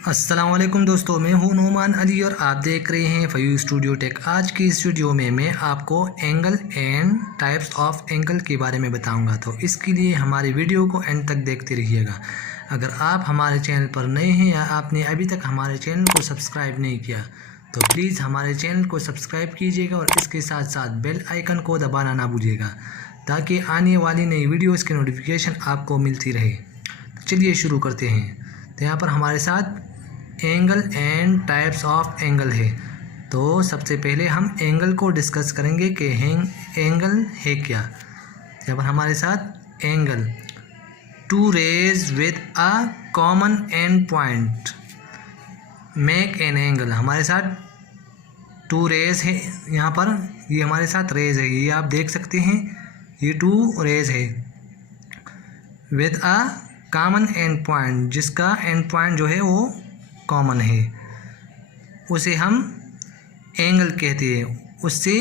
अस्सलाम वालेकुम दोस्तों, मैं हूं नोमान अली और आप देख रहे हैं फयू स्टूडियो टेक। आज की इस वीडियो में मैं आपको angle and types of angle के बारे में बताऊंगा, तो इसके लिए हमारे वीडियो को एंड तक देखते रहिएगा। अगर आप हमारे चैनल पर नए हैं या आपने अभी तक हमारे चैनल को सब्सक्राइब नहीं किया तो प्लीज़ हमारे चैनल को सब्सक्राइब कीजिएगा और इसके साथ साथ बेल आइकन को दबाना ना भूलिएगा ताकि आने वाली नई वीडियोज़ की नोटिफिकेशन आपको मिलती रहे। तो चलिए शुरू करते हैं। तो यहाँ पर हमारे साथ angle and types of angle है। तो सबसे पहले हम एंगल को डिस्कस करेंगे कि एंगल है क्या। यहाँ पर हमारे साथ angle, two rays with a common end point make an angle. हमारे साथ टू रेज है, यहाँ पर ये हमारे साथ रेज है, ये आप देख सकते हैं, ये टू रेज है with a common end point, जिसका एंड पॉइंट जो है वो कॉमन है, उसे हम एंगल कहते हैं। उससे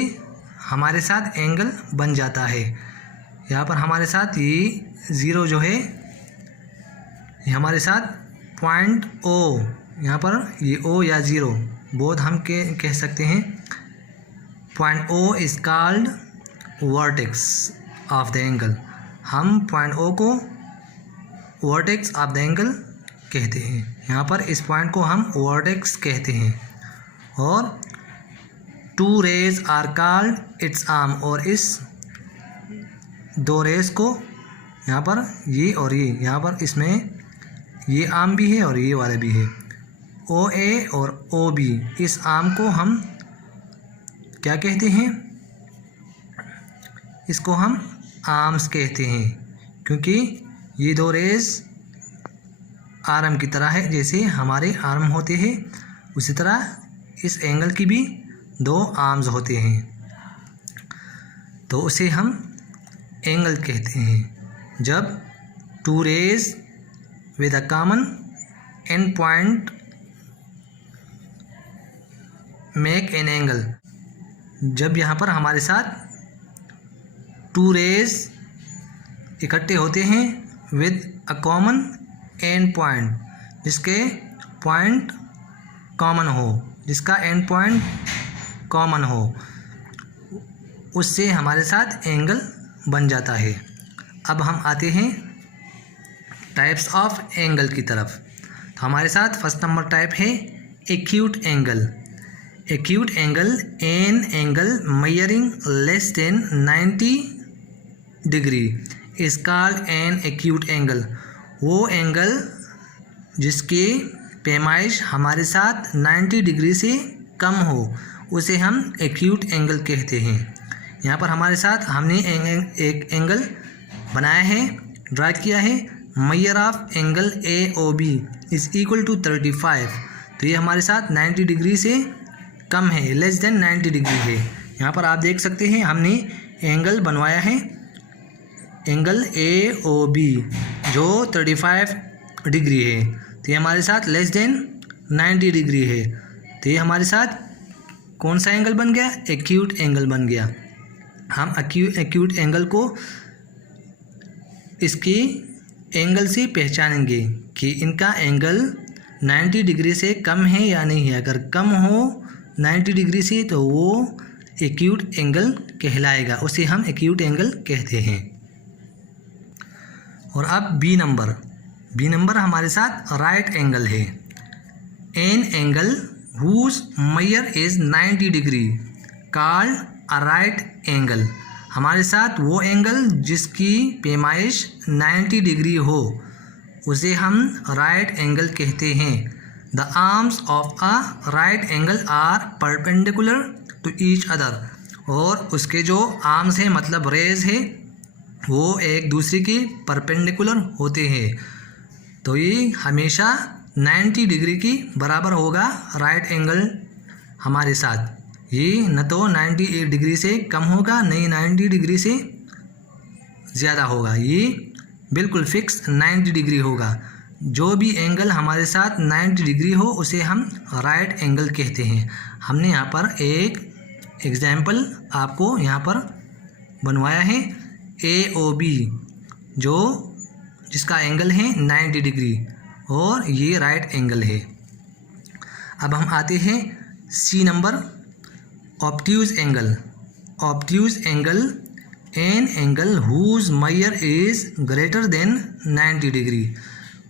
हमारे साथ एंगल बन जाता है। यहाँ पर हमारे साथ ये ज़ीरो जो है, ये हमारे साथ पॉइंट ओ, यहाँ पर ये ओ या ज़ीरो बोथ हम कह सकते हैं। Point O is called vertex of the angle. हम पॉइंट ओ को वर्टेक्स ऑफ द एंगल कहते हैं। यहाँ पर इस पॉइंट को हम वर्टेक्स कहते हैं। और two rays are called its arm, और इस दो रेज को यहाँ पर ये और ये, यहाँ पर इसमें ये आर्म भी है और ये वाला भी है, ओ ए और ओ बी। इस आर्म को हम क्या कहते हैं? इसको हम आर्म्स कहते हैं, क्योंकि ये दो रेज आर्म की तरह है। जैसे हमारे आर्म होते हैं उसी तरह इस एंगल की भी दो आर्म्स होते हैं, तो उसे हम एंगल कहते हैं। जब two rays with a common end point make an angle, जब यहाँ पर हमारे साथ टू रेज इकट्ठे होते हैं with a common end point, जिसके पॉइंट कॉमन हो, जिसका एंड पॉइंट कॉमन हो, उससे हमारे साथ एंगल बन जाता है। अब हम आते हैं टाइप्स ऑफ एंगल की तरफ। तो हमारे साथ फर्स्ट नंबर टाइप है acute angle. Acute angle, an angle measuring less than 90 degree is called an acute angle. वो एंगल जिसकी पैमाइश हमारे साथ 90 डिग्री से कम हो, उसे हम एक्यूट एंगल कहते हैं। यहाँ पर हमारे साथ हमने एक एंगल बनाया है, ड्रा किया है। Measure of angle A O B is equal to 35। तो ये हमारे साथ 90 डिग्री से कम है, लेस देन 90 डिग्री है। यहाँ पर आप देख सकते हैं हमने एंगल बनवाया है, एंगल ए ओ बी, जो 35 डिग्री है। तो ये हमारे साथ लेस देन 90 डिग्री है। तो ये हमारे साथ कौन सा एंगल बन गया? एक्यूट एंगल बन गया। हम एक्यूट एंगल को इसकी एंगल से पहचानेंगे कि इनका एंगल 90 डिग्री से कम है या नहीं है। अगर कम हो 90 डिग्री से तो वो एक्यूट एंगल कहलाएगा, उसे हम एक्यूट एंगल कहते हैं। और अब बी नंबर हमारे साथ राइट एंगल है। An angle whose measure is 90 degree called a right angle. हमारे साथ वो एंगल जिसकी पैमाइश 90 डिग्री हो, उसे हम राइट एंगल कहते हैं। The arms of a right angle are perpendicular to each other, और उसके जो आर्म्स हैं मतलब रेज है, वो एक दूसरे के परपेंडिकुलर होते हैं। तो ये हमेशा 90 डिग्री की बराबर होगा राइट एंगल हमारे साथ। ये न तो 90 डिग्री से कम होगा, न ही 90 डिग्री से ज़्यादा होगा, ये बिल्कुल फिक्स 90 डिग्री होगा। जो भी एंगल हमारे साथ 90 डिग्री हो उसे हम राइट एंगल कहते हैं। हमने यहाँ पर एक एग्जाम्पल आपको यहाँ पर बनवाया है, ए ओ बी, जिसका एंगल है 90 डिग्री, और ये राइट एंगल है। अब हम आते हैं C number, obtuse angle. Obtuse angle, an angle whose measure is greater than 90 degree.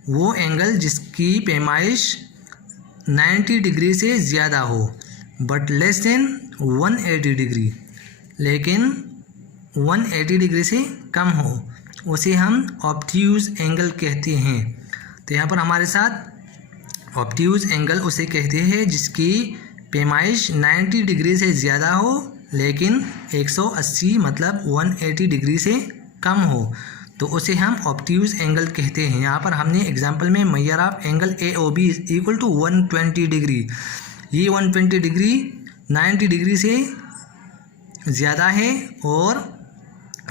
वो एंगल जिसकी पैमाइश 90 डिग्री से ज़्यादा हो बट लेस देन 180 डिग्री, लेकिन 180 डिग्री से कम हो, उसे हम ऑब्ट्यूज एंगल कहते हैं। तो यहाँ पर हमारे साथ ऑब्ट्यूज एंगल उसे कहते हैं जिसकी पैमाइश 90 डिग्री से ज़्यादा हो लेकिन 180 मतलब 180 डिग्री से कम हो, तो उसे हम ऑब्ट्यूज एंगल कहते हैं। यहाँ पर हमने एग्जांपल में measure of angle AOB equal to 120 degree, ये 120 डिग्री 90 डिग्री से ज़्यादा है और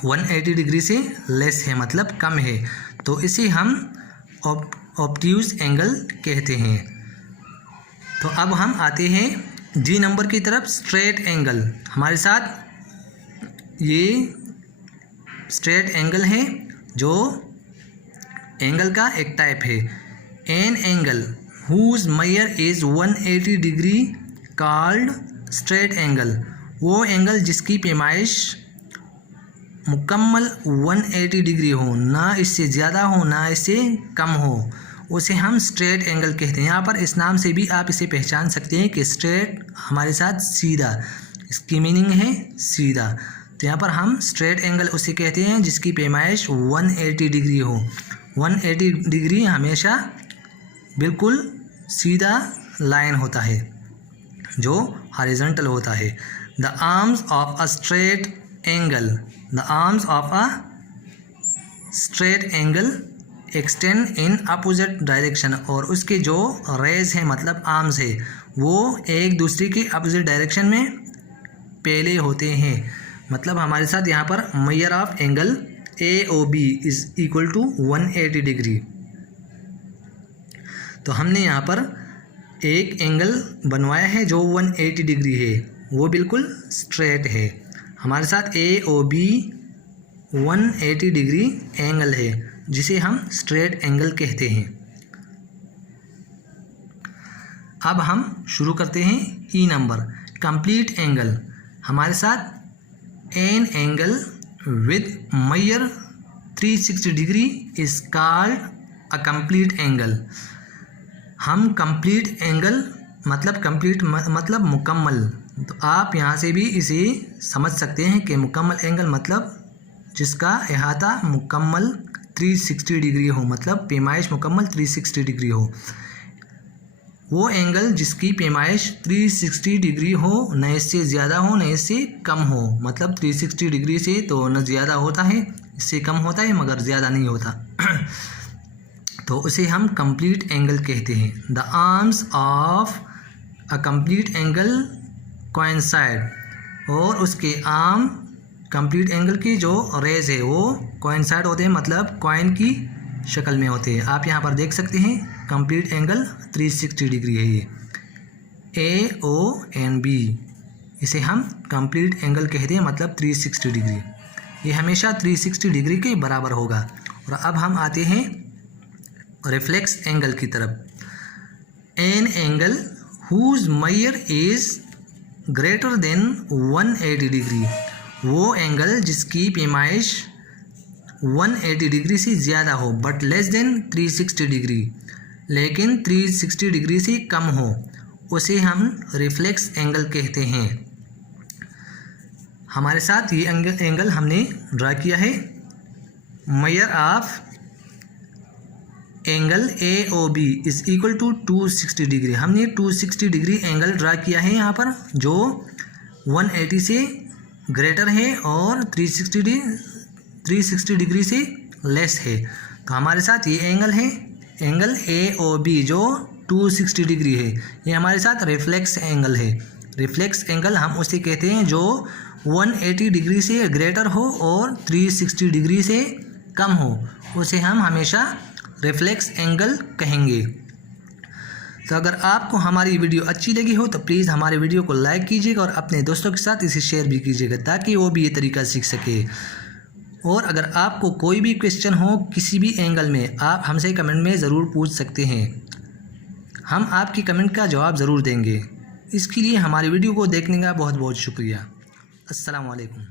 180 डिग्री से लेस है मतलब कम है, तो इसे हम ऑब्ट्यूज एंगल कहते हैं। तो अब हम आते हैं डी नंबर की तरफ, स्ट्रेट एंगल। हमारे साथ ये स्ट्रेट एंगल है जो एंगल का एक टाइप है। An angle whose measure is 180 degree called straight angle. वो एंगल जिसकी पैमाइश मुकम्मल 180 डिग्री हो, ना इससे ज़्यादा हो ना इससे कम हो, उसे हम स्ट्रेट एंगल कहते हैं। यहाँ पर इस नाम से भी आप इसे पहचान सकते हैं कि स्ट्रेट हमारे साथ सीधा, इसकी मीनिंग है सीधा। तो यहाँ पर हम स्ट्रेट एंगल उसे कहते हैं जिसकी पैमाइश 180 डिग्री हो। 180 डिग्री हमेशा बिल्कुल सीधा लाइन होता है जो हॉरिजॉन्टल होता है। The arms of a straight angle, the arms of a straight angle extend in opposite direction, और उसके जो रेज हैं मतलब आर्म्स है वो एक दूसरे के अपोजिट डायरेक्शन में पहले होते हैं। मतलब हमारे साथ यहाँ पर measure of angle AOB is equal to 180 degree. तो हमने यहाँ पर एक एंगल बनवाया है जो 180 डिग्री है, वो बिल्कुल स्ट्रेट है। हमारे साथ AOB 180 डिग्री एंगल है जिसे हम स्ट्रेट एंगल कहते हैं। अब हम शुरू करते हैं ई नंबर, कंप्लीट एंगल। हमारे साथ an angle with measure 360 degree is called a complete angle. हम कंप्लीट एंगल मतलब कंप्लीट मतलब मुकम्मल, तो आप यहाँ से भी इसे समझ सकते हैं कि मुकम्मल एंगल मतलब जिसका अहाता मुकम्मल 360 डिग्री हो, मतलब पैमाइश मुकम्मल 360 डिग्री हो। वो एंगल जिसकी पैमाइश 360 डिग्री हो, न इससे ज़्यादा हो न इससे कम हो। मतलब 360 डिग्री से तो न ज़्यादा होता है, इससे कम होता है मगर ज़्यादा नहीं होता तो उसे हम कंप्लीट एंगल कहते हैं। The arms of a complete angle coincide, और उसके आर्म कंप्लीट एंगल की जो रेज है वो कोइंसाइड होते हैं, मतलब कॉइन की शक्ल में होते हैं। आप यहाँ पर देख सकते हैं कंप्लीट एंगल 360 डिग्री है ये AONB, इसे हम कंप्लीट एंगल कहते हैं मतलब 360 डिग्री। ये हमेशा 360 डिग्री के बराबर होगा। और अब हम आते हैं रिफ्लेक्स एंगल की तरफ। An angle whose measure is greater than 180 degree, वो एंगल जिसकी पैमाइश 180 डिग्री से ज़्यादा हो बट लेस देन 360 डिग्री, लेकिन 360 डिग्री से कम हो, उसे हम रिफ्लेक्स एंगल कहते हैं। हमारे साथ ये एंगल हमने ड्रा किया है। Measure of angle AOB is equal to 260 degree. हमने 260 डिग्री एंगल ड्रा किया है यहाँ पर, जो 180 से ग्रेटर है और 360 डिग्री से लेस है। तो हमारे साथ ये एंगल है एंगल AOB जो 260 डिग्री है, ये हमारे साथ रिफ्लेक्स एंगल है। रिफ्लेक्स एंगल हम उसे कहते हैं जो 180 डिग्री से ग्रेटर हो और 360 डिग्री से कम हो, उसे हम हमेशा रिफ्लेक्स एंगल कहेंगे। तो अगर आपको हमारी वीडियो अच्छी लगी हो तो प्लीज़ हमारे वीडियो को लाइक कीजिएगा और अपने दोस्तों के साथ इसे शेयर भी कीजिएगा ताकि वो भी ये तरीका सीख सके। और अगर आपको कोई भी क्वेश्चन हो किसी भी एंगल में, आप हमसे कमेंट में ज़रूर पूछ सकते हैं। हम आपकी कमेंट का जवाब ज़रूर देंगे। इसके लिए हमारी वीडियो को देखने का बहुत बहुत शुक्रिया। अस्सलाम वालेकुम।